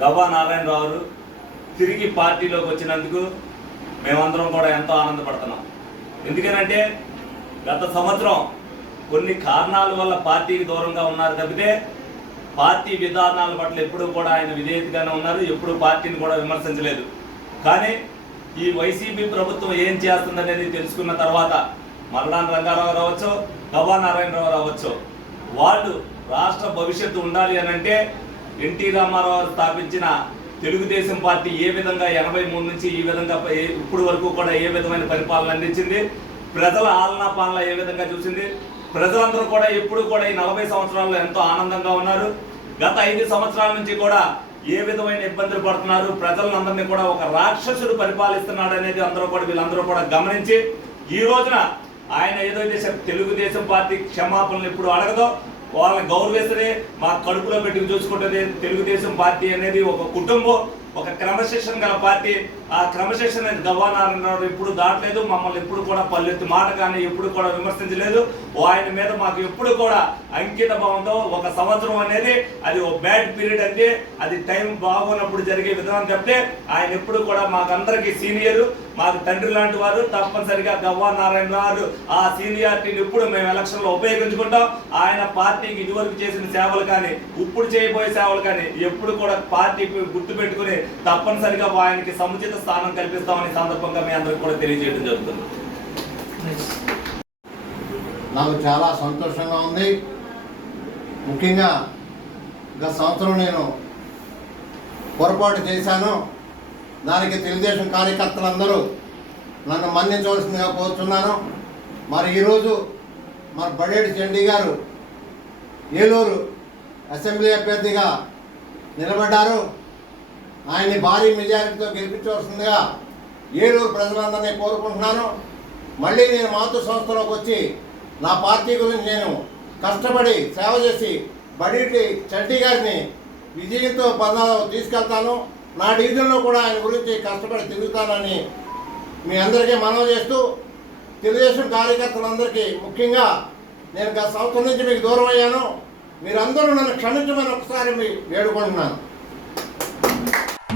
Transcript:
గవ్వా నారాయణరావు తిరిగి పార్టీలోకి వచ్చినందుకు మేమందరం కూడా ఎంతో ఆనందపడుతున్నాం. ఎందుకనంటే గత సంవత్సరం కొన్ని కారణాల వల్ల పార్టీకి దూరంగా ఉన్నారు తప్పితే పార్టీ విధానాల పట్ల ఎప్పుడూ కూడా ఆయన విధేయతగానే ఉన్నారు ఎప్పుడు పార్టీని కూడా విమర్శించలేదు. కానీ ఈ వైసీపీ ప్రభుత్వం ఏం చేస్తుందనేది తెలుసుకున్న తర్వాత మల్లాన్ రంగారావు రావచ్చు గవ్వా నారాయణరావు రావచ్చు వాళ్ళు రాష్ట్ర భవిష్యత్తు ఉండాలి అని అంటే ఎన్టీ రామారావు స్థాపించిన తెలుగుదేశం పార్టీ ఏ విధంగా ఎనభై మూడు నుంచి ఈ విధంగా ఇప్పుడు వరకు కూడా ఏ విధమైన పరిపాలన అందించింది? ప్రజల ఆలనా పాలన ఏ విధంగా చూసింది? ప్రజలందరూ కూడా ఎప్పుడు కూడా ఈ నలభై సంవత్సరాల్లో ఎంతో ఆనందంగా ఉన్నారు. గత ఐదు సంవత్సరాల నుంచి కూడా ఏ విధమైన ఇబ్బందులు పడుతున్నారు? ప్రజలందరినీ కూడా ఒక రాక్షసుడు పరిపాలిస్తున్నాడు అనేది అందరూ కూడా వీళ్ళందరూ కూడా గమనించి ఈ రోజున ఆయన ఏదైతే తెలుగుదేశం పార్టీ క్షమాపణలు ఎప్పుడు అడగదో వాళ్ళని గౌరవిస్తేనే మా కడుపులో పెట్టి చూసుకుంటుంది తెలుగుదేశం పార్టీ అనేది ఒక కుటుంబం. ఒక క్రమశిక్షణ గల పార్టీ ఆ క్రమశిక్షణ గవ్వనారాయణరావు గవ్వానారాయణరావు ఎప్పుడు దాటలేదు మమ్మల్ని ఎప్పుడు కూడా పల్లెత్తి మాట కానీ ఎప్పుడు కూడా విమర్శించలేదు. ఓ ఆయన మీద మాకు ఎప్పుడు కూడా అంకిత భావంతో ఒక సంవత్సరం అనేది అది ఓ బ్యాడ్ పీరియడ్ అంటే అది టైం బాగున్నప్పుడు జరిగే విధానం తప్పితే ఆయన ఎప్పుడు కూడా మాకందరికీ సీనియర్ మాకు తండ్రి లాంటి వారు తప్పనిసరిగా గవ్వా నారాయణ గారు ఆ సీనియారిటీని ఇప్పుడు మేము ఎలక్షన్లో ఉపయోగించుకుంటాం. ఆయన పార్టీకి ఇదివరకు చేసిన సేవలు కానీ ఇప్పుడు చేయబోయే సేవలు కానీ ఎప్పుడు కూడా పార్టీకి గుర్తు పెట్టుకుని తప్పనిసరిగా ఆయనకి సముచిత స్థానం కల్పిస్తామని సందర్భంగా మీ అందరికి కూడా తెలియజేయడం జరుగుతుంది. నాకు చాలా సంతోషంగా ఉంది. ముఖ్యంగా గత సంవత్సరం నేను పొరపాటు చేశాను. దానికి తెలుగుదేశం కార్యకర్తలందరూ నన్ను మన్నించవలసిందిగా కోరుతున్నాను మరి ఈరోజు మరి బడేటి చెండి గారు ఏలూరు అసెంబ్లీ అభ్యర్థిగా నిలబడ్డారు. ఆయన్ని భారీ మెజారిటీతో గెలిపించవలసిందిగా ఏలూరు ప్రజలందరినీ కోరుకుంటున్నాను. మళ్ళీ నేను మాతృ సంస్థలోకి వచ్చి నా పార్టీ గురించి నేను కష్టపడి సేవ చేసి బడీటి చంటి గారిని విజయంతో పదాలు తీసుకెళ్తాను. నా డివిజన్లో కూడా ఆయన గురించి కష్టపడి తిరుగుతానని మీ అందరికీ మనవి చేస్తూ తెలుగుదేశం కార్యకర్తలందరికీ ముఖ్యంగా నేను గత సంవత్సరం నుంచి మీకు దూరం అయ్యాను మీరందరూ నన్ను క్షమించమని ఒకసారి మీ వేడుకుంటున్నాను.